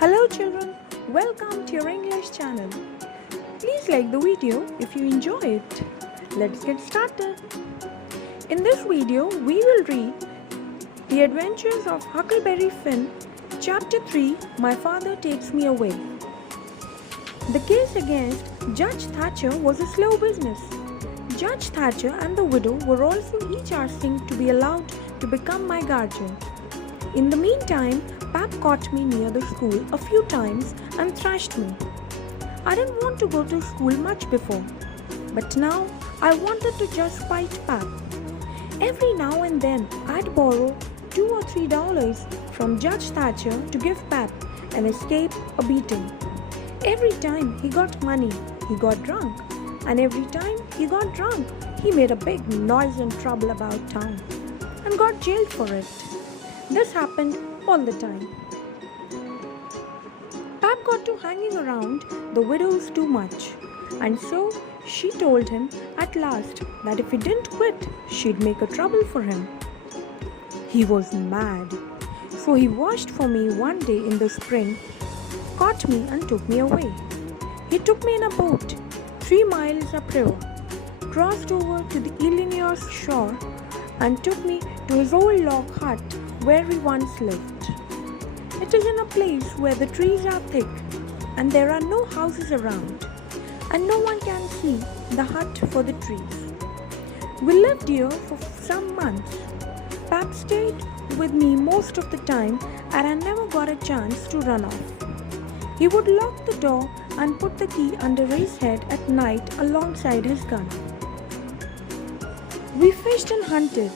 Hello children, welcome to your English channel. Please like the video if you enjoy it. Let's get started. In this video, we will read The Adventures of Huckleberry Finn, Chapter 3, My Father Takes Me Away. The case against Judge Thatcher was a slow business. Judge Thatcher and the widow were also each asking to be allowed to become my guardian. In the meantime, Pap caught me near the school a few times and thrashed me. I didn't want to go to school much before, but now I wanted to just fight Pap. Every now and then I'd borrow $2 or $3 from Judge Thatcher to give Pap and escape a beating. Every time he got money, he got drunk, and every time he got drunk, he made a big noise and trouble about town and got jailed for it. This happened all the time. Pap got to hanging around the widow's too much, and so she told him at last that if he didn't quit, she'd make a trouble for him. He was mad, so he washed for me one day in the spring, caught me and took me away. He took me in a boat 3 miles upriver, crossed over to the Illinois shore, and took me to his old log hut where we once lived. It is in a place where the trees are thick and there are no houses around, and no one can see the hut for the trees. We lived here for some months. Pap stayed with me most of the time, and I never got a chance to run off. He would lock the door and put the key under his head at night alongside his gun. We fished and hunted,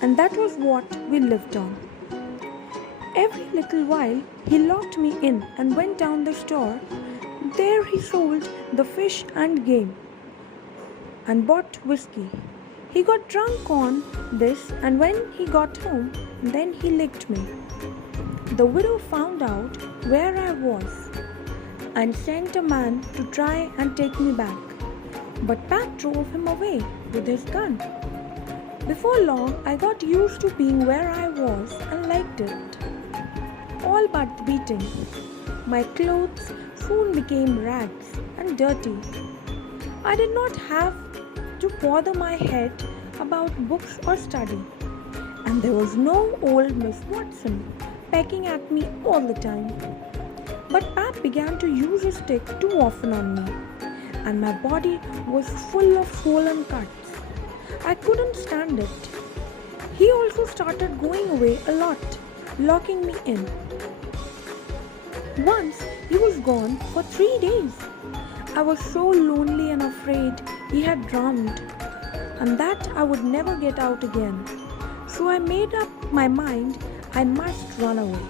and that was what we lived on. Every little while he locked me in and went down the store. There he sold the fish and game and bought whiskey. He got drunk on this, and when he got home, then he licked me. The widow found out where I was and sent a man to try and take me back, but Pat drove him away with his gun. Before long, I got used to being where I was and liked it. All but the beating. My clothes soon became rags and dirty. I did not have to bother my head about books or study, and there was no old Miss Watson pecking at me all the time. But Pap began to use his stick too often on me, and my body was full of swollen cuts. I couldn't stand it. He also started going away a lot, locking me in. Once he was gone for 3 days. I was so lonely and afraid he had drowned, and that I would never get out again. So I made up my mind I must run away.